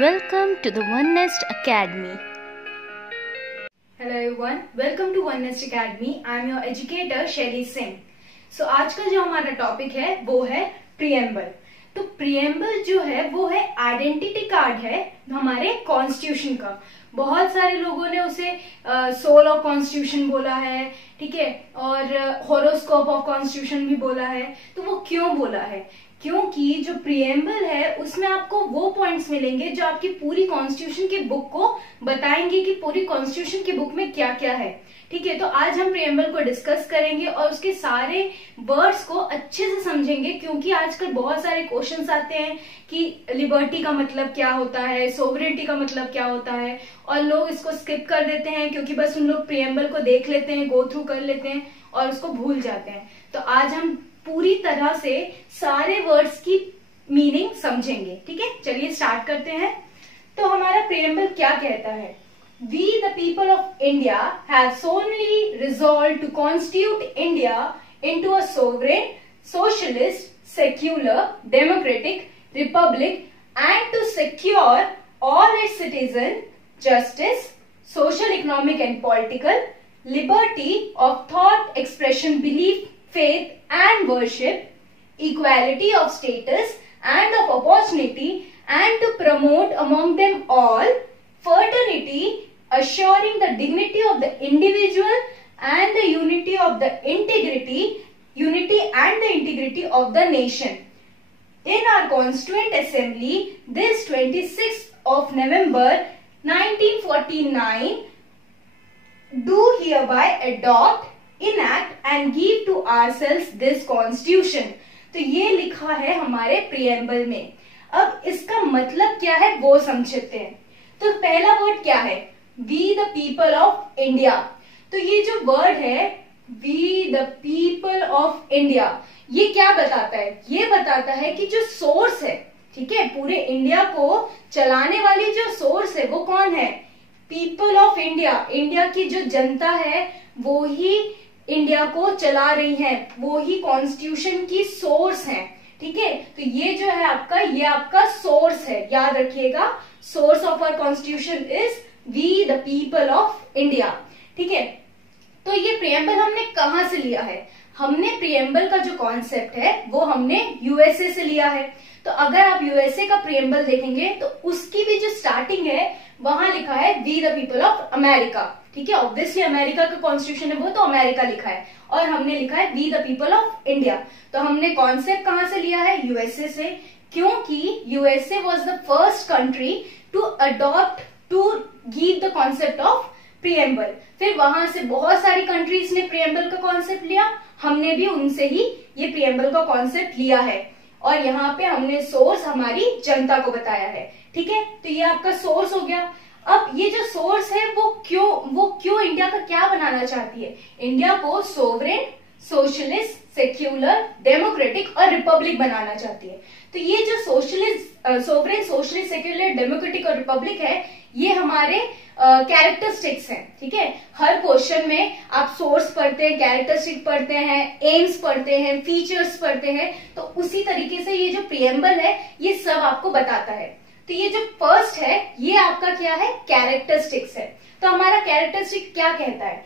Welcome to the One Nest Academy. Hello everyone, welcome to One Nest Academy. I am your educator Shelly Singh. So आज का जो हमारा topic है वो है प्रीएम्बल. तो प्रीएम्बल जो है वो है आइडेंटिटी कार्ड है हमारे कॉन्स्टिट्यूशन का. बहुत सारे लोगों ने उसे सोल ऑफ कॉन्स्टिट्यूशन बोला है, ठीक है, और हॉरोस्कोप ऑफ कॉन्स्टिट्यूशन भी बोला है. तो वो क्यों बोला है? क्योंकि जो प्रीएम्बल है उसमें आपको वो पॉइंट्स मिलेंगे जो आपकी पूरी कॉन्स्टिट्यूशन की बुक को बताएंगे कि पूरी कॉन्स्टिट्यूशन की बुक में क्या क्या है. ठीक है, तो आज हम प्रीएम्बल को डिस्कस करेंगे और उसके सारे वर्ड्स को अच्छे से समझेंगे, क्योंकि आजकल बहुत सारे क्वेश्चंस आते हैं कि लिबर्टी का मतलब क्या होता है, सोवरेनिटी का मतलब क्या होता है, और लोग इसको स्किप कर देते हैं क्योंकि बस उन लोग प्रीएम्बल को देख लेते हैं, गो थ्रू कर लेते हैं और उसको भूल जाते हैं. तो आज हम पूरी तरह से सारे वर्ड्स की मीनिंग समझेंगे. ठीक है, चलिए स्टार्ट करते हैं. तो हमारा प्रीएम्बल क्या कहता है? We the people of India have solemnly resolved to constitute India into a sovereign, socialist, secular, democratic republic and to secure all its citizens justice, social, economic and political, liberty of thought, expression, belief, faith and worship, equality of status and of opportunity, and to promote among them all fraternity, assuring the dignity of the individual and the unity and the integrity of the nation. In our Constituent Assembly, this 26th of November 1949, do hereby adopt, enact and give to ourselves this Constitution. तो ये लिखा है हमारे preamble में. अब इसका मतलब क्या है वो समझते हैं. तो पहला वर्ड क्या है? We the people of India. तो ये जो वर्ड है we the people of India, ये क्या बताता है? ये बताता है कि जो सोर्स है, ठीक है, पूरे इंडिया को चलाने वाली जो सोर्स है वो कौन है? People of India. इंडिया की जो जनता है वो ही इंडिया को चला रही है, वो ही कॉन्स्टिट्यूशन की सोर्स है. ठीक है, तो ये जो है ये आपका सोर्स है. याद रखिएगा, source of our constitution is we the people of India. ठीक है, तो ये प्रीएम्बल हमने कहां से लिया है? हमने प्रीएम्बल का जो कॉन्सेप्ट है वो हमने यूएसए से लिया है. तो अगर आप यूएसए का प्रीएम्बल देखेंगे तो उसकी भी जो स्टार्टिंग है वहां लिखा है we the people of America. ठीक है, ऑब्वियसली अमेरिका का कॉन्स्टिट्यूशन है वो, तो अमेरिका लिखा है, और हमने लिखा है we the people of India. तो हमने कॉन्सेप्ट कहां से लिया है? यूएसए से, क्योंकि USA was the first country to adopt to give the concept of preamble. फिर वहां से बहुत सारी कंट्रीज ने प्रीएम्बल का कॉन्सेप्ट लिया, हमने भी उनसे ही ये प्रीएम्बल का कॉन्सेप्ट लिया है, और यहाँ पे हमने सोर्स हमारी जनता को बताया है. ठीक है, तो ये आपका सोर्स हो गया. अब ये जो सोर्स है वो क्यों इंडिया का क्या बनाना चाहती है? इंडिया को सोवरेन, सोशलिस्ट, सेक्युलर, डेमोक्रेटिक और रिपब्लिक बनाना चाहती है. तो ये जो सोवरेन, सोशलिस्ट, सेक्युलर, डेमोक्रेटिक और रिपब्लिक है, ये हमारे कैरेक्टरिस्टिक्स हैं. ठीक है, हर क्वेश्चन में आप सोर्स पढ़ते हैं, कैरेक्टरिस्टिक पढ़ते हैं, एम्स पढ़ते हैं, फीचर्स पढ़ते हैं. तो उसी तरीके से ये जो प्रीएम्बल है ये सब आपको बताता है. तो ये जो फर्स्ट है ये आपका क्या है? कैरेक्टरिस्टिक्स है. तो हमारा कैरेक्टरिस्टिक क्या कहता है?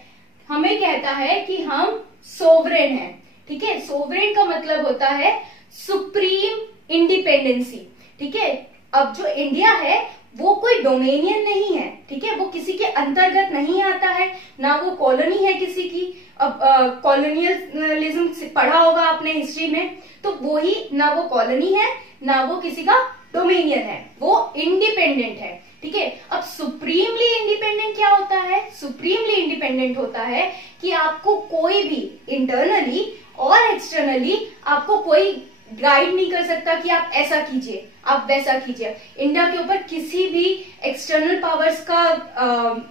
हमें कहता है कि हम सोवरेन हैं. ठीक है, सोवरेन का मतलब होता है सुप्रीम इंडिपेंडेंसी. ठीक है, अब जो इंडिया है वो कोई डोमेनियन नहीं है. ठीक है, वो किसी के अंतर्गत नहीं आता है, ना वो कॉलोनी है किसी की. अब कॉलोनियलिज्म पढ़ा होगा आपने हिस्ट्री में, तो वो ही ना वो कॉलोनी है ना वो किसी का डोमेनियन है, वो इंडिपेंडेंट है. ठीक है, अब सुप्रीमली इंडिपेंडेंट क्या होता है? सुप्रीमली इंडिपेंडेंट होता है कि आपको कोई भी इंटरनली और एक्सटर्नली आपको कोई गाइड नहीं कर सकता कि आप ऐसा कीजिए, आप वैसा कीजिए. इंडिया के ऊपर किसी भी एक्सटर्नल पावर्स का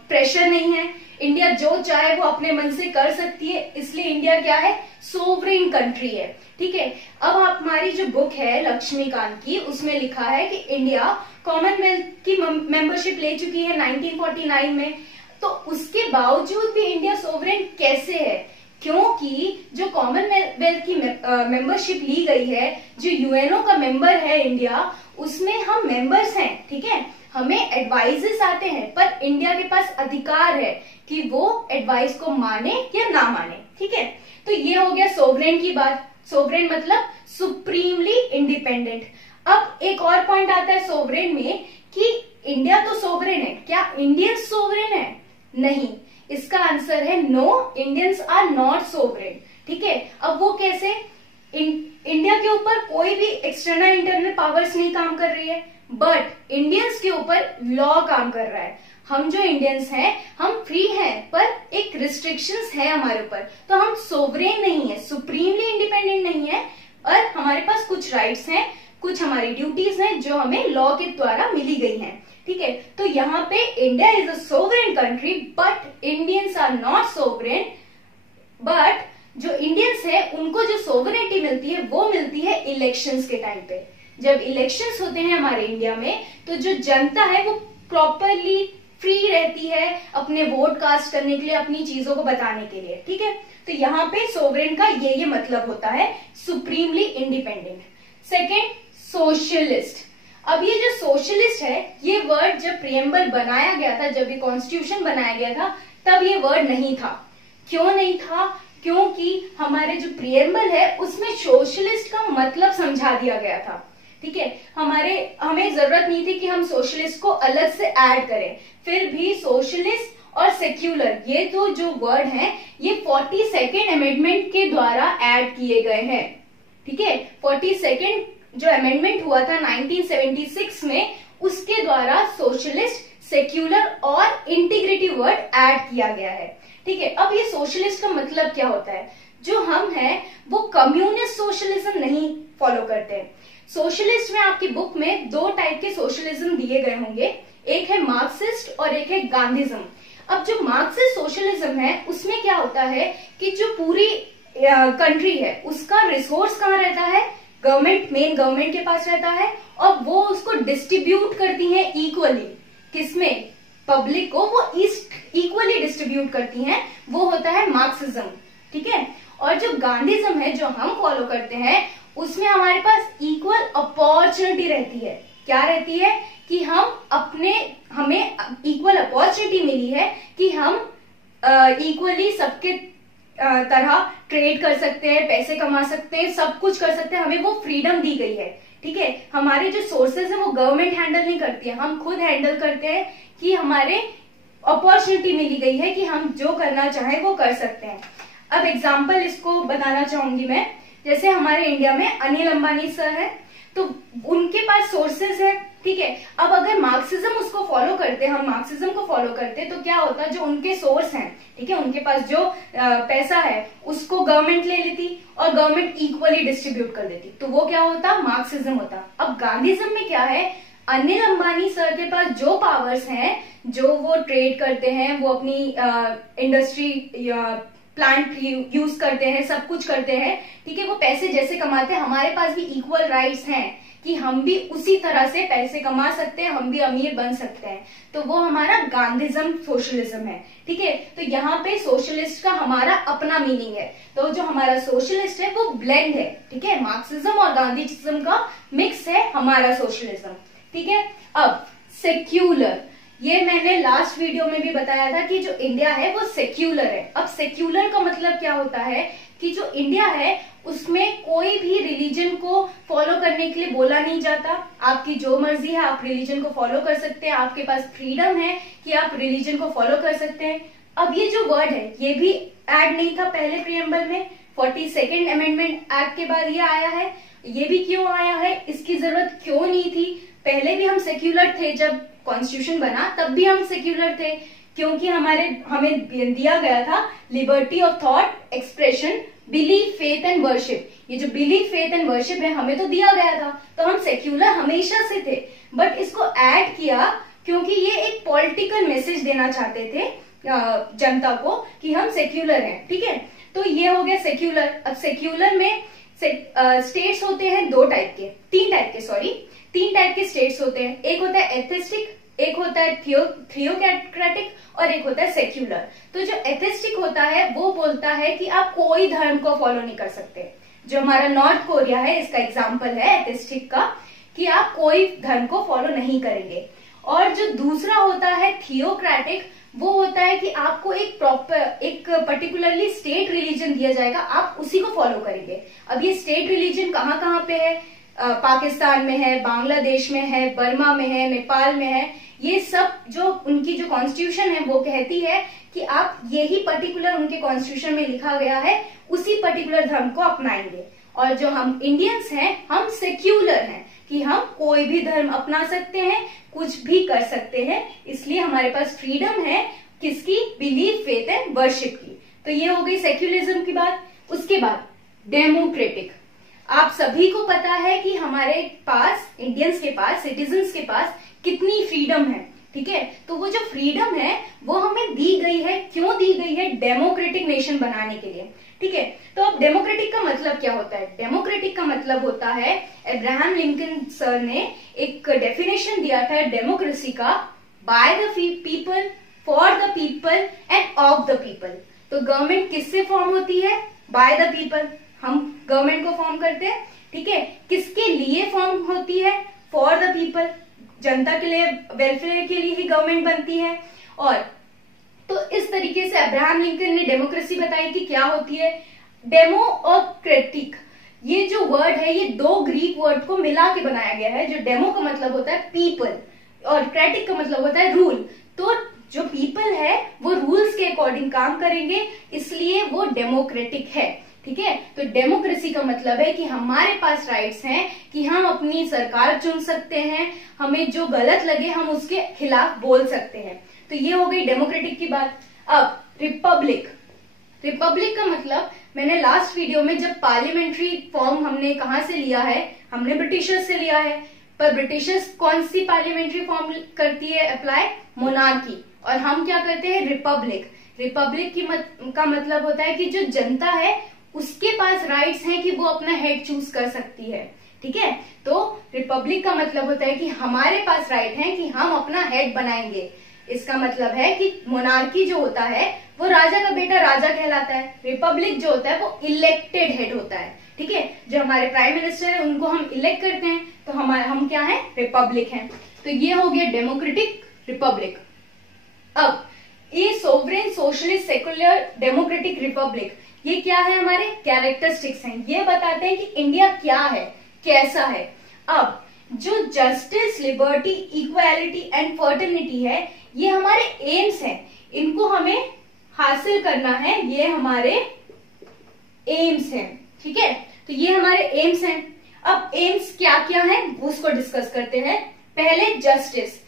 प्रेशर नहीं है. इंडिया जो चाहे वो अपने मन से कर सकती है, इसलिए इंडिया क्या है? सोवरेन कंट्री है. ठीक है, अब हमारी जो बुक है लक्ष्मीकांत की, उसमें लिखा है कि इंडिया कॉमनवेल्थ की मेंबरशिप ले चुकी है 1949 में. तो उसके बावजूद भी इंडिया सोवरेन कैसे है? क्योंकि जो कॉमनवेल्थ की मेंबरशिप ली गई है, जो यूएनओ का मेंबर है इंडिया, उसमें हम मेंबर्स हैं. ठीक है, हमें एडवाइजेस आते हैं, पर इंडिया के पास अधिकार है कि वो एडवाइस को माने या ना माने। ठीक है, तो ये हो गया सोवरेन की बात। सोवरेन मतलब सुप्रीमली इंडिपेंडेंट। अब एक और पॉइंट आता है सोवरेन में कि इंडिया तो सोवरेन है, क्या इंडियंस सोवरेन है? नहीं, इसका आंसर है no, Indians are not sovereign. ठीक है, अब वो कैसे? इंडिया के ऊपर कोई भी एक्सटर्नल इंटरनल पावर्स नहीं काम कर रही है, बट इंडियंस के ऊपर लॉ काम कर रहा है। हम जो इंडियंस हैं हम फ्री हैं, पर एक रिस्ट्रिक्शंस है हमारे ऊपर, तो हम सोवरेन नहीं है, सुप्रीमली इंडिपेंडेंट नहीं है, और हमारे पास कुछ राइट्स हैं, कुछ हमारी ड्यूटीज हैं जो हमें लॉ के द्वारा मिली गई हैं। ठीक है, तो यहाँ पे India is a sovereign country but Indians are not sovereign. But जो इंडियंस है उनको जो सोवरेनिटी मिलती है वो मिलती है इलेक्शंस के टाइम पे। जब इलेक्शंस होते हैं हमारे इंडिया में, तो जो जनता है वो प्रॉपरली फ्री रहती है अपने वोट कास्ट करने के लिए, अपनी चीजों को बताने के लिए। ठीक है, तो यहाँ पे सोवरेन का ये मतलब होता है सुप्रीमली इंडिपेंडेंट। Second, socialist. अब ये जो सोशलिस्ट है, ये वर्ड जब प्रियम्बल बनाया गया था, जब ये कॉन्स्टिट्यूशन बनाया गया था, तब ये वर्ड नहीं था। क्यों नहीं था? क्योंकि हमारे जो प्रियम्बल है उसमें सोशलिस्ट का मतलब समझा दिया गया था। ठीक है, हमें जरूरत नहीं थी कि हम सोशलिस्ट को अलग से ऐड करें। फिर भी सोशलिस्ट और सेक्युलर ये तो जो वर्ड हैं ये 42nd अमेंडमेंट के द्वारा ऐड किए गए हैं। ठीक है, 42nd जो अमेंडमेंट हुआ था 1976 में, उसके द्वारा सोशलिस्ट, सेक्युलर और इंटीग्रिटी वर्ड ऐड किया गया है। ठीक है, अब ये सोशलिस्ट का मतलब क्या होता है? जो हम हैं वो कम्युनिस्ट सोशलिज्म नहीं फॉलो करते हैं। सोशलिस्ट में आपकी बुक में दो टाइप के सोशलिज्म दिए गए होंगे, एक है मार्क्सिस्ट और एक है गांधीज्म। अब जो मार्क्सिस्ट सोशलिज्म है उसमें क्या होता है कि जो पूरी कंट्री है उसका रिसोर्स कहाँ रहता है? गवर्नमेंट, मेन गवर्नमेंट के पास रहता है, और वो उसको डिस्ट्रीब्यूट करती है इक्वली। किसमें? पब्लिक को वो इक्वली डिस्ट्रीब्यूट करती हैं, वो होता है मार्क्सिज्म। ठीक है, और जो गांधीज्म है जो हम फॉलो करते हैं उसमें हमारे पास इक्वल अपॉर्चुनिटी रहती है। क्या रहती है? कि हमें इक्वल अपॉर्चुनिटी मिली है कि हम इक्वली सबके तरह ट्रेड कर सकते हैं, पैसे कमा सकते हैं, सब कुछ कर सकते हैं, हमें वो फ्रीडम दी गई है। ठीक है, हमारे जो सोर्सेज है वो गवर्नमेंट हैंडल नहीं करती है, हम खुद हैंडल करते हैं कि हमारे अपॉर्चुनिटी मिली गई है कि हम जो करना चाहें वो कर सकते हैं। अब एग्जाम्पल इसको बताना चाहूंगी मैं, जैसे हमारे इंडिया में अनिल अंबानी सर है, तो उनके पास सोर्सेज है। ठीक है, अब अगर मार्क्सिज्म उसको फॉलो करते, हम मार्क्सिज्म को फॉलो करते, तो क्या होता? जो उनके सोर्स हैं, ठीक है, उनके पास जो पैसा है उसको गवर्नमेंट ले लेती और गवर्नमेंट इक्वली डिस्ट्रीब्यूट कर देती, तो वो क्या होता? मार्क्सिज्म होता। अब गांधीज्म में क्या है? अनिल अंबानी सर के पास जो पावर्स हैं, जो वो ट्रेड करते हैं, वो अपनी इंडस्ट्री प्लांट यूज करते हैं, सब कुछ करते हैं। ठीक है, वो पैसे जैसे कमाते हैं, हमारे पास भी इक्वल राइट्स हैं कि हम भी उसी तरह से पैसे कमा सकते हैं, हम भी अमीर बन सकते हैं। तो वो हमारा गांधीज्म सोशलिज्म है। ठीक है, तो यहाँ पे सोशलिस्ट का हमारा अपना मीनिंग है। तो जो हमारा सोशलिस्ट है वो ब्लेंड है। ठीक है, मार्क्सिज्म और गांधीज्म का मिक्स है हमारा सोशलिज्म। ठीक है, अब सेक्युलर, ये मैंने लास्ट वीडियो में भी बताया था कि जो इंडिया है वो सेक्युलर है। अब सेक्युलर का मतलब क्या होता है कि जो इंडिया है उसमें कोई भी रिलीजन को फॉलो करने के लिए बोला नहीं जाता। आपकी जो मर्जी है आप रिलीजन को फॉलो कर सकते हैं, आपके पास फ्रीडम है कि आप रिलीजन को फॉलो कर सकते हैं। अब ये जो वर्ड है ये भी ऐड नहीं था पहले प्रियम्बल में, 42nd अमेंडमेंट एक्ट के बाद ये आया है। ये भी क्यों आया है, इसकी जरूरत क्यों नहीं थी? पहले भी हम सेक्युलर थे, जब कॉन्स्टिट्यूशन बना तब भी हम सेक्युलर थे, क्योंकि हमें दिया गया था liberty of thought, expression, belief, faith and worship. ये जो बिलीफ, फेथ एंड वर्शिप है हमें तो दिया गया था, तो हम सेक्युलर हमेशा से थे। बट इसको ऐड किया क्योंकि ये एक पॉलिटिकल मैसेज देना चाहते थे जनता को कि हम सेक्युलर हैं। ठीक है, तो ये हो गया सेक्युलर। अब सेक्युलर में स्टेट्स होते हैं तीन टाइप के स्टेट्स होते हैं। एक होता है एथिस्टिक, एक होता है थियोक्रेटिक और एक होता है सेक्युलर। तो जो एथिस्टिक होता है वो बोलता है कि आप कोई धर्म को फॉलो नहीं कर सकते। जो हमारा नॉर्थ कोरिया है इसका एग्जाम्पल है एथिस्टिक का, कि आप कोई धर्म को फॉलो नहीं करेंगे। और जो दूसरा होता है थियोक्रेटिक, वो होता है कि आपको एक पर्टिकुलरली स्टेट रिलीजन दिया जाएगा, आप उसी को फॉलो करेंगे। अब ये स्टेट रिलीजन कहाँ कहाँ पे है? पाकिस्तान में है, बांग्लादेश में है, बर्मा में है, नेपाल में है। ये सब जो उनकी जो कॉन्स्टिट्यूशन है वो कहती है कि आप यही पर्टिकुलर, उनके कॉन्स्टिट्यूशन में लिखा गया है, उसी पर्टिकुलर धर्म को अपनाएंगे। और जो हम इंडियंस हैं, हम सेक्युलर हैं कि हम कोई भी धर्म अपना सकते हैं, कुछ भी कर सकते हैं, इसलिए हमारे पास फ्रीडम है किसकी? बिलीफ, फेथ एंड वर्शिप की। तो ये हो गई सेक्युलरिज्म की बात। उसके बाद डेमोक्रेटिक। आप सभी को पता है कि हमारे पास, इंडियंस के पास, सिटीजन्स के पास कितनी फ्रीडम है, ठीक है। तो वो जो फ्रीडम है वो हमें दी गई है, क्यों दी गई है? डेमोक्रेटिक नेशन बनाने के लिए, ठीक है। तो अब डेमोक्रेटिक का मतलब क्या होता है? डेमोक्रेटिक का मतलब होता है, अब्राहम लिंकन सर ने एक डेफिनेशन दिया था डेमोक्रेसी का, by the people, for the people end of the people. तो गवर्नमेंट किससे फॉर्म होती है? बाय द पीपल, हम गवर्नमेंट को फॉर्म करते हैं, ठीक है। किसके लिए फॉर्म होती है? फॉर द पीपल, जनता के लिए, वेलफेयर के लिए ही गवर्नमेंट बनती है। और तो इस तरीके से अब्राहम लिंकन ने डेमोक्रेसी बताई कि क्या होती है। डेमो और क्रेटिक, ये जो वर्ड है ये दो ग्रीक वर्ड को मिला के बनाया गया है। जो डेमो का मतलब होता है पीपल और क्रेटिक का मतलब होता है रूल। तो जो पीपल है वो रूल्स के अकॉर्डिंग काम करेंगे, इसलिए वो डेमोक्रेटिक है, ठीक है। तो डेमोक्रेसी का मतलब है कि हमारे पास राइट्स हैं कि हम अपनी सरकार चुन सकते हैं, हमें जो गलत लगे हम उसके खिलाफ बोल सकते हैं। तो ये हो गई डेमोक्रेटिक की बात। अब रिपब्लिक। रिपब्लिक का मतलब, मैंने लास्ट वीडियो में जब पार्लियामेंट्री फॉर्म हमने कहाँ से लिया है, हमने ब्रिटिशर्स से लिया है, पर ब्रिटिशर्स कौन सी पार्लियामेंट्री फॉर्म करती है अप्लाई? मोनार्की। और हम क्या करते हैं? रिपब्लिक। रिपब्लिक का मतलब होता है कि जो जनता है उसके पास राइट्स हैं कि वो अपना हेड चूज कर सकती है, ठीक है। तो रिपब्लिक का मतलब होता है कि हमारे पास राइट है कि हम अपना हेड बनाएंगे। इसका मतलब है कि मोनार्की जो होता है वो राजा का बेटा राजा कहलाता है, रिपब्लिक जो होता है वो इलेक्टेड हेड होता है, ठीक है। जो हमारे प्राइम मिनिस्टर है उनको हम इलेक्ट करते हैं, तो हम क्या है? रिपब्लिक हैं। तो ये हो गया डेमोक्रेटिक, रिपब्लिक। अब ये sovereign, socialist, secular, democratic, Republic, ये क्या है? हमारे कैरेक्टरिस्टिक्स हैं, ये बताते हैं कि इंडिया क्या है, कैसा है। अब जो justice, liberty, equality and fraternity है, ये हमारे एम्स हैं, इनको हमें हासिल करना है, ये हमारे एम्स हैं, ठीक है। तो ये हमारे एम्स हैं। अब एम्स क्या क्या है उसको डिस्कस करते हैं। पहले जस्टिस।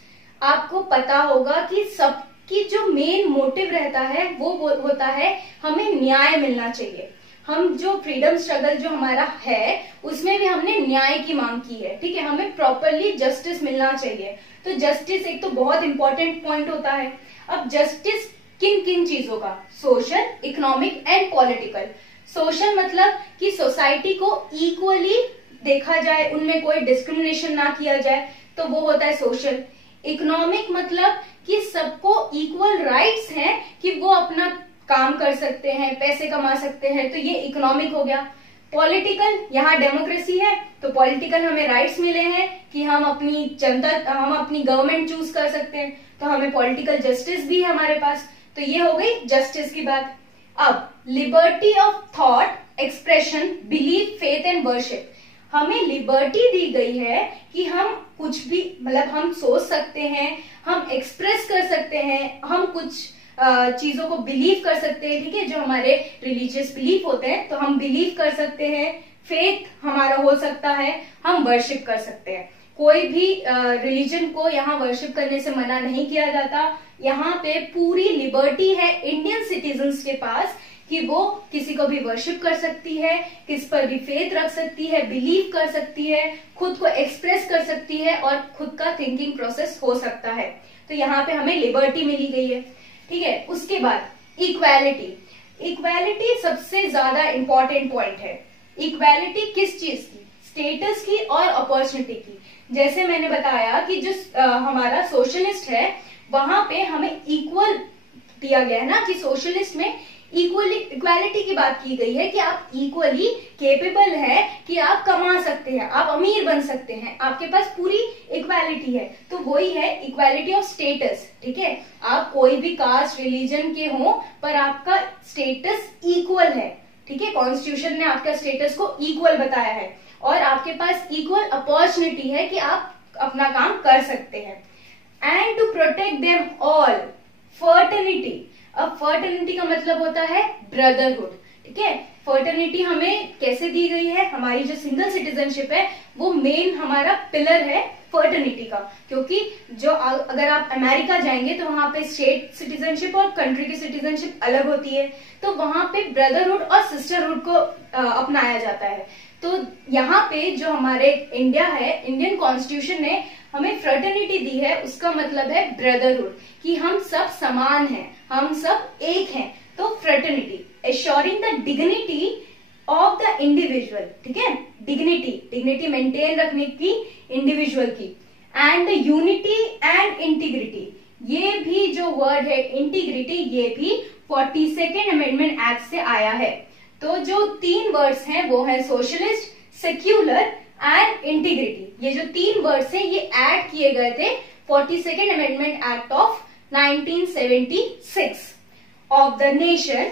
आपको पता होगा कि सबकी जो मेन मोटिव रहता है वो होता है हमें न्याय मिलना चाहिए। हम जो फ्रीडम स्ट्रगल जो हमारा है उसमें भी हमने न्याय की मांग की है, ठीक है। हमें प्रॉपरली जस्टिस मिलना चाहिए। तो जस्टिस एक तो बहुत इंपॉर्टेंट पॉइंट होता है। अब जस्टिस किन किन चीजों का? Social, economic and political. Social मतलब कि सोसाइटी को इक्वली देखा जाए, उनमें कोई डिस्क्रिमिनेशन ना किया जाए, तो वो होता है सोशल। इकोनॉमिक मतलब कि सबको इक्वल राइट्स हैं कि वो अपना काम कर सकते हैं, पैसे कमा सकते हैं, तो ये इकोनॉमिक हो गया। पॉलिटिकल, यहाँ डेमोक्रेसी है तो पॉलिटिकल हमें राइट्स मिले हैं कि हम अपनी जनता, हम अपनी गवर्नमेंट चूज कर सकते हैं, तो हमें पॉलिटिकल जस्टिस भी है हमारे पास। तो ये हो गई जस्टिस की बात। अब liberty of thought, expression, belief, faith and worship. हमें लिबर्टी दी गई है कि हम कुछ भी, मतलब हम सोच सकते हैं, हम एक्सप्रेस कर सकते हैं, हम कुछ चीजों को बिलीव कर सकते हैं, ठीक है। जो हमारे रिलीजियस बिलीफ होते हैं तो हम बिलीव कर सकते हैं, फेथ हमारा हो सकता है, हम वर्शिप कर सकते हैं। कोई भी रिलीजन को यहाँ वर्शिप करने से मना नहीं किया जाता। यहाँ पे पूरी लिबर्टी है इंडियन सिटीजन्स के पास कि वो किसी को भी वर्शिप कर सकती है, किस पर भी फेथ रख सकती है, बिलीव कर सकती है, खुद को एक्सप्रेस कर सकती है और खुद का थिंकिंग प्रोसेस हो सकता है। तो यहाँ पे हमें लिबर्टी मिली गई है, ठीक है। उसके बाद इक्वालिटी। इक्वालिटी सबसे ज्यादा इंपॉर्टेंट पॉइंट है। इक्वालिटी किस चीज की? स्टेटस की और अपॉर्चुनिटी की। जैसे मैंने बताया कि जो हमारा सोशलिस्ट है वहां पे हमें इक्वल दिया गया है ना कि सोशलिस्ट में इक्वालिटी की बात की गई है कि आप इक्वली केपेबल है कि आप कमा सकते हैं, आप अमीर बन सकते हैं, आपके पास पूरी इक्वालिटी है। तो वही है इक्वालिटी ऑफ स्टेटस। ठीक है, आप कोई भी कास्ट रिलीजन के हो पर आपका स्टेटस इक्वल है। ठीक है, कॉन्स्टिट्यूशन ने आपका स्टेटस को इक्वल बताया है और आपके पास इक्वल अपॉर्चुनिटी है कि आप अपना काम कर सकते हैं। And to protect them all fraternity. अब फर्टर्निटी का मतलब होता है ब्रदरहुड। ठीक है, फर्टर्निटी हमें कैसे दी गई है, हमारी जो सिंगल सिटीजनशिप है वो मेन हमारा पिलर है फर्टर्निटी का, क्योंकि जो अगर आप अमेरिका जाएंगे तो वहां पे स्टेट सिटीजनशिप और कंट्री की सिटीजनशिप अलग होती है, तो वहां पे ब्रदरहुड और सिस्टरहुड को अपनाया जाता है। तो यहाँ पे जो हमारे इंडिया है, इंडियन कॉन्स्टिट्यूशन ने हमें फ्रेटर्निटी दी है, उसका मतलब है ब्रदरहुड, कि हम सब समान हैं, हम सब एक हैं। तो fraternity assuring the dignity of the individual. ठीक है, डिग्निटी मेंटेन रखने की इंडिविजुअल की, एंड यूनिटी एंड इंटीग्रिटी। ये भी जो वर्ड है इंटीग्रिटी, ये भी 42nd अमेंडमेंट एक्ट से आया है। तो जो 3 वर्ड्स हैं वो है सोशलिस्ट, सेक्युलर एंड इंटीग्रिटी। ये जो 3 वर्ड्स हैं ये ऐड किए गए थे 42nd amendment act of 1976 of the nation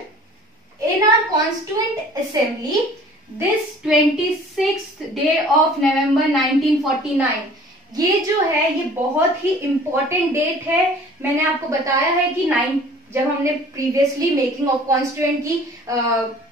in our constituent assembly this 26th day of November 1949। ये जो है ये बहुत ही इम्पोर्टेंट डेट है। मैंने आपको बताया है कि जब हमने प्रीवियसली मेकिंग ऑफ कॉन्स्टिट्यूएंट की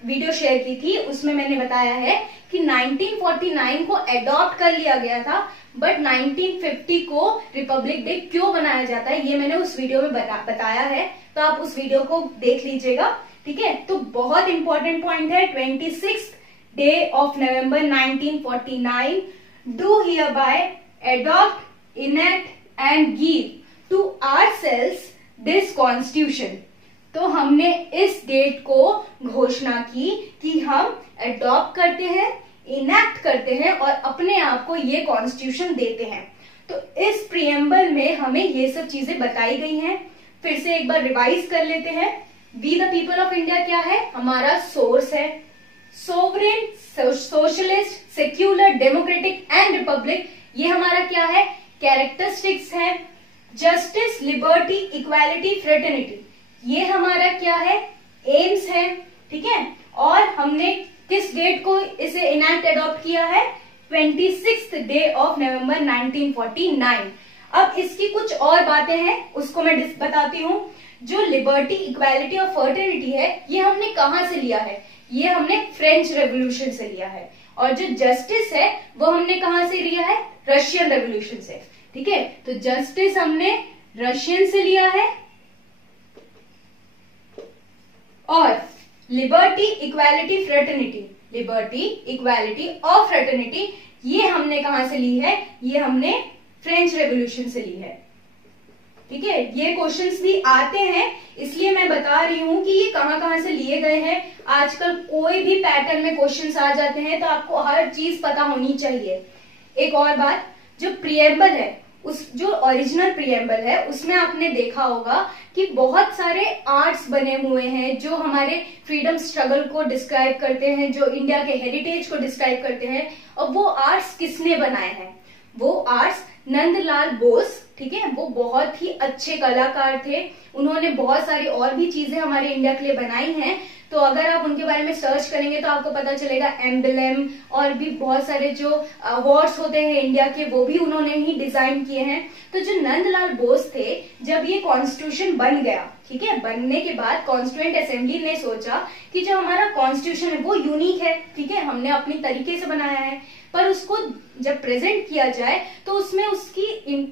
वीडियो शेयर की थी उसमें मैंने बताया है कि 1949 को एडॉप्ट कर लिया गया था, बट 1950 को रिपब्लिक डे क्यों बनाया जाता है ये मैंने उस वीडियो में बताया है, तो आप उस वीडियो को देख लीजिएगा। ठीक है, तो बहुत इंपॉर्टेंट पॉइंट है 26th day of November 1949 do hereby adopt, enact and give to ourselves this constitution। तो हमने इस डेट को घोषणा की कि हम अडॉप्ट करते हैं, इनैक्ट करते हैं और अपने आप को ये कॉन्स्टिट्यूशन देते हैं। तो इस प्रीएम्बल में हमें ये सब चीजें बताई गई हैं। फिर से एक बार रिवाइज कर लेते हैं। We the people of India क्या है, हमारा सोर्स है। Sovereign, socialist, secular, democratic and republic, ये हमारा क्या है, कैरेक्टरिस्टिक्स है। जस्टिस, लिबर्टी, इक्वालिटी, फ्रेटर्निटी, ये हमारा क्या है, एम्स है। ठीक है, और हमने किस डेट को इसे इनैक्ट एडॉप्ट किया है, 26th day of November 1949। अब इसकी कुछ और बातें हैं उसको मैं बताती हूँ। जो लिबर्टी, इक्वालिटी और फर्टर्निटी है ये हमने कहाँ से लिया है, ये हमने फ्रेंच रेवोल्यूशन से लिया है। और जो जस्टिस है वो हमने कहाँ से लिया है, रशियन रेवोल्यूशन से। ठीक है, तो जस्टिस हमने रशियन से लिया है और liberty, equality, fraternity, liberty, equality और फ्रेटर्निटी ये हमने कहां से ली है, ये हमने फ्रेंच रेवोल्यूशन से ली है। ठीक है, ये क्वेश्चंस भी आते हैं इसलिए मैं बता रही हूं कि ये कहां कहां से लिए गए हैं। आजकल कोई भी पैटर्न में क्वेश्चंस आ जाते हैं तो आपको हर चीज पता होनी चाहिए। एक और बात, जो प्रीएम्बल है, उस जो ओरिजिनल प्रीएम्बल है उसमें आपने देखा होगा कि बहुत सारे आर्ट्स बने हुए हैं जो हमारे फ्रीडम स्ट्रगल को डिस्क्राइब करते हैं, जो इंडिया के हेरिटेज को डिस्क्राइब करते हैं। और वो आर्ट्स किसने बनाए हैं, वो आर्ट्स नंदलाल बोस। ठीक है, वो बहुत ही अच्छे कलाकार थे, उन्होंने बहुत सारी और भी चीजें हमारे इंडिया के लिए बनाई हैं। तो अगर आप उनके बारे में सर्च करेंगे तो आपको पता चलेगा एम्बलम और भी बहुत सारे जो अवार्ड्स होते हैं इंडिया के वो भी उन्होंने ही डिजाइन किए हैं। तो जो नंदलाल बोस थे, जब ये कॉन्स्टिट्यूशन बन गया, ठीक है, बनने के बाद कॉन्स्टिट्यूएंट असेंबली ने सोचा कि जो हमारा कॉन्स्टिट्यूशन है वो यूनिक है, ठीक है, हमने अपनी तरीके से बनाया है, पर उसको जब प्रेजेंट किया जाए तो उसमें उसकी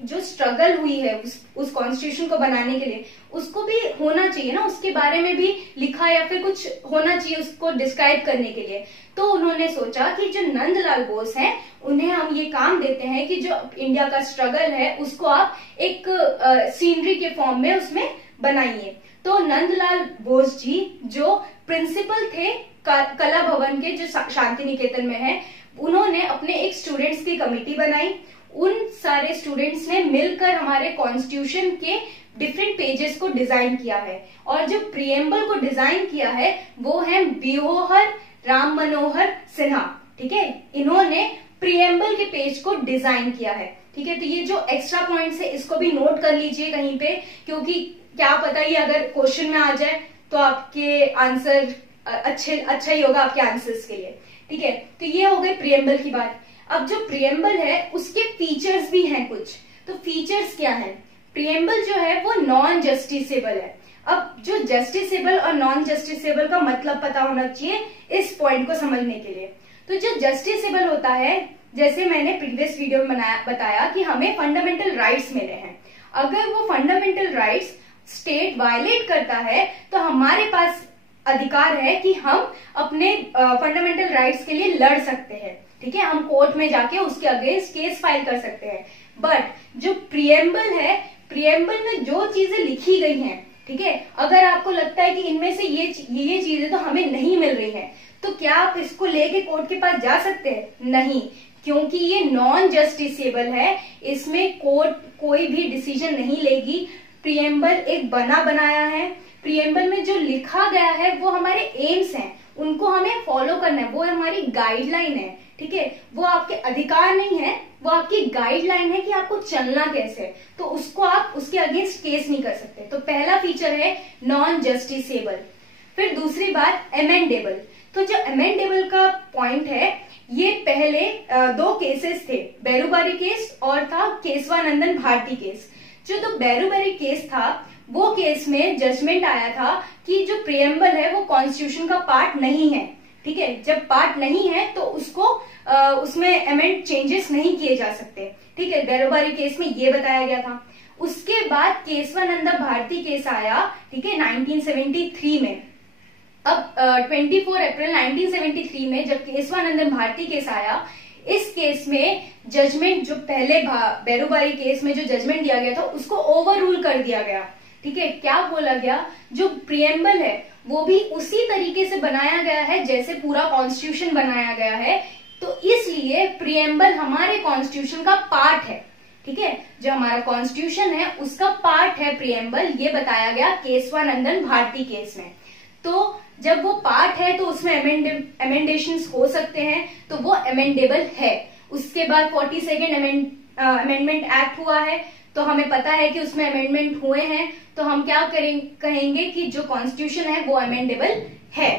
जो स्ट्रगल हुई है उस कॉन्स्टिट्यूशन को बनाने के लिए उसको भी होना चाहिए ना, उसके बारे में भी लिखा या फिर कुछ होना चाहिए उसको डिस्क्राइब करने के लिए। तो उन्होंने सोचा कि जो नंदलाल बोस हैं उन्हें हम ये काम देते हैं कि जो इंडिया का स्ट्रगल है उसको आप एक सीनरी के फॉर्म में उसमें बनाइए। तो नंदलाल बोस जी जो प्रिंसिपल थे कला भवन के जो शांति निकेतन में है, उन्होंने अपने एक स्टूडेंट्स की कमेटी बनाई, उन सारे स्टूडेंट्स ने मिलकर हमारे कॉन्स्टिट्यूशन के डिफरेंट पेजेस को डिजाइन किया है। और जो प्रिएम्बल को डिजाइन किया है वो है बिहोहर राम मनोहर सिन्हा। ठीक है, इन्होंने प्रिएम्बल के पेज को डिजाइन किया है। ठीक है, तो ये जो एक्स्ट्रा पॉइंट्स है इसको भी नोट कर लीजिए कहीं पे, क्योंकि क्या पता ही अगर क्वेश्चन में आ जाए तो आपके आंसर अच्छा ही होगा आपके आंसर्स के लिए। ठीक है, तो ये हो गई प्रिएम्बल की बात। अब जो प्रिएम्बल है उसके फीचर्स भी हैं कुछ। तो फीचर्स क्या है? प्रिएम्बल जो है वो नॉन जस्टिसेबल है। अब जो जस्टिसेबल और नॉन जस्टिसेबल का मतलब पता होना चाहिए इस पॉइंट को समझने के लिए। तो जो जस्टिसेबल होता है, जैसे मैंने प्रीवियस वीडियो में बताया कि हमें फंडामेंटल राइट्स मिले हैं, अगर वो फंडामेंटल राइट्स स्टेट वायलेट करता है तो हमारे पास अधिकार है कि हम अपने फंडामेंटल राइट्स के लिए लड़ सकते हैं। ठीक है, हम कोर्ट में जाके उसके अगेंस्ट केस फाइल कर सकते हैं। बट जो प्रिएम्बल है, प्रिएम्बल में जो चीजें लिखी गई हैं, ठीक है, अगर आपको लगता है कि इनमें से ये चीजें तो हमें नहीं मिल रही हैं, तो क्या आप इसको लेके कोर्ट के पास जा सकते हैं? नहीं, क्योंकि ये नॉन जस्टिसेबल है। इसमें कोर्ट कोई भी डिसीजन नहीं लेगी। प्रिएम्बल एक बना बनाया है। प्रिएम्बल में जो लिखा गया है वो हमारे एम्स हैं, उनको हमें फॉलो करना है, वो हमारी गाइडलाइन है। ठीक है, वो आपके अधिकार नहीं है, वो आपकी गाइडलाइन है कि आपको चलना कैसे, तो उसको आप उसके अगेंस्ट केस नहीं कर सकते। तो पहला फीचर है नॉन जस्टिसेबल। फिर दूसरी बात अमेंडेबल। तो जो अमेंडेबल का पॉइंट है, ये पहले दो केसेस थे, बेरूबारी केस और था केशवानंदन भारती केस। जो तो बेरूबारी केस था वो केस में जजमेंट आया था कि जो प्रिएम्बल है वो कॉन्स्टिट्यूशन का पार्ट नहीं है। ठीक है, जब पार्ट नहीं है तो उसको उसमें अमेंड चेंजेस नहीं किए जा सकते। ठीक है, बेरूबारी केस में ये बताया गया था। उसके बाद केशवानंद भारती केस आया, ठीक है, 1973 में। अब 24 अप्रैल 1973 में जब केशवानंदन भारती केस आया, इस केस में जजमेंट जो पहले बेरूबारी केस में जो जजमेंट दिया गया था उसको ओवर रूल कर दिया गया। ठीक है, क्या बोला गया, जो प्रिएम्बल है वो भी उसी तरीके से बनाया गया है जैसे पूरा कॉन्स्टिट्यूशन बनाया गया है, तो इसलिए प्रिएम्बल हमारे कॉन्स्टिट्यूशन का पार्ट है। ठीक है, जो हमारा कॉन्स्टिट्यूशन है उसका पार्ट है प्रिएम्बल, ये बताया गया केशवानंदन भारती केस में। तो जब वो पार्ट है तो उसमें अमेंडेशंस हो सकते हैं, तो वो अमेंडेबल है। उसके बाद 42nd अमेंडमेंट एक्ट हुआ है, तो हमें पता है कि उसमें अमेंडमेंट हुए हैं, तो हम क्या कहेंगे कि जो कॉन्स्टिट्यूशन है वो अमेंडेबल है।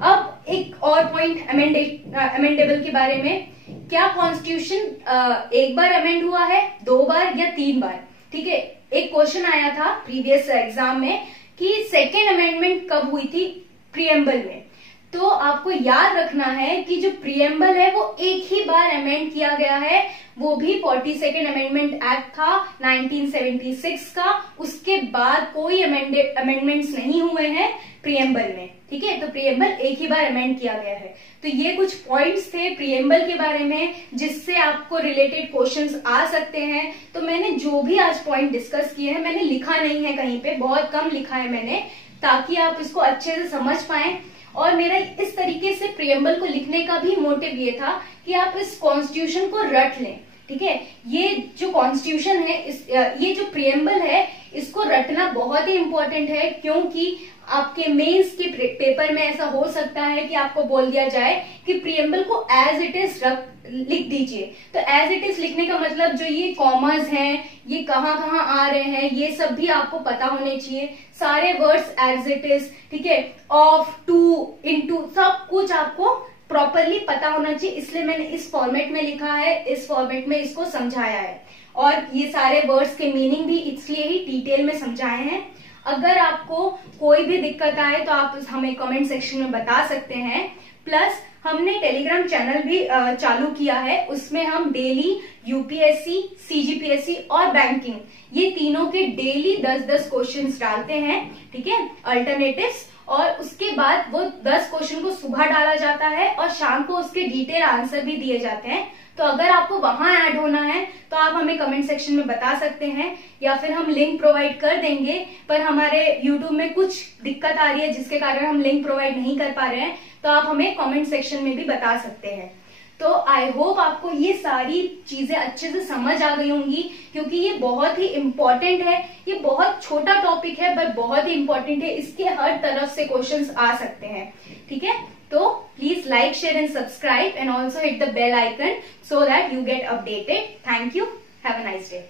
अब एक और पॉइंट अमेंडेबल के बारे में, क्या कॉन्स्टिट्यूशन एक बार अमेंड हुआ है, 2 बार या 3 बार? ठीक है, एक क्वेश्चन आया था प्रीवियस एग्जाम में कि सेकेंड अमेंडमेंट कब हुई थी प्रिएम्बल में। तो आपको याद रखना है कि जो प्रिएम्बल है वो एक ही बार अमेंड किया गया है, वो भी 42nd अमेंडमेंट एक्ट था 1976 का। उसके बाद कोई अमेंडमेंट्स नहीं हुए हैं प्रिएम्बल में। ठीक है, तो प्रिएम्बल एक ही बार अमेंड किया गया है। तो ये कुछ पॉइंट्स थे प्रिएम्बल के बारे में जिससे आपको रिलेटेड क्वेश्चंस आ सकते हैं। तो मैंने जो भी आज पॉइंट डिस्कस किए हैं, मैंने लिखा नहीं है कहीं पे, बहुत कम लिखा है मैंने, ताकि आप इसको अच्छे से समझ पाएं। और मेरा इस तरीके से प्रिएम्बल को लिखने का भी मोटिव ये था कि आप इस कॉन्स्टिट्यूशन को रट लें। ठीक है, ये जो कॉन्स्टिट्यूशन है, ये जो प्रिएम्बल है, इसको रटना बहुत ही इंपॉर्टेंट है, क्योंकि आपके मेंस के पेपर में ऐसा हो सकता है कि आपको बोल दिया जाए कि प्रिएम्बल को एज इट इज लिख दीजिए। तो एज इट इज लिखने का मतलब जो ये कॉमर्स हैं, ये कहाँ कहाँ आ रहे हैं, ये सब भी आपको पता होने चाहिए। सारे वर्ड्स एज इट इज, ठीक है, ऑफ, टू, इनटू, सब कुछ आपको प्रॉपरली पता होना चाहिए। इसलिए मैंने इस फॉर्मेट में लिखा है, इस फॉर्मेट में इसको समझाया है, और ये सारे वर्ड्स के मीनिंग भी इसलिए ही डिटेल में समझाए हैं। अगर आपको कोई भी दिक्कत आए तो आप हमें कमेंट सेक्शन में बता सकते हैं। प्लस हमने टेलीग्राम चैनल भी चालू किया है, उसमें हम डेली यूपीएससी, सीजीपीएससी और बैंकिंग, ये तीनों के डेली 10-10 क्वेश्चंस डालते हैं। ठीक है, अल्टरनेटिव्स, और उसके बाद वो 10 क्वेश्चन को सुबह डाला जाता है और शाम को उसके डिटेल आंसर भी दिए जाते हैं। तो अगर आपको वहां ऐड होना है तो आप हमें कमेंट सेक्शन में बता सकते हैं, या फिर हम लिंक प्रोवाइड कर देंगे। पर हमारे यूट्यूब में कुछ दिक्कत आ रही है जिसके कारण हम लिंक प्रोवाइड नहीं कर पा रहे हैं, तो आप हमें कमेंट सेक्शन में भी बता सकते हैं। तो आई होप आपको ये सारी चीजें अच्छे से समझ आ गई होंगी, क्योंकि ये बहुत ही इम्पोर्टेंट है। ये बहुत छोटा टॉपिक है बट बहुत ही इम्पोर्टेंट है, इसके हर तरफ से क्वेश्चंस आ सकते हैं। ठीक है, तो please like, share and subscribe and also hit the bell icon so that you get updated. Thank you. Have a nice day.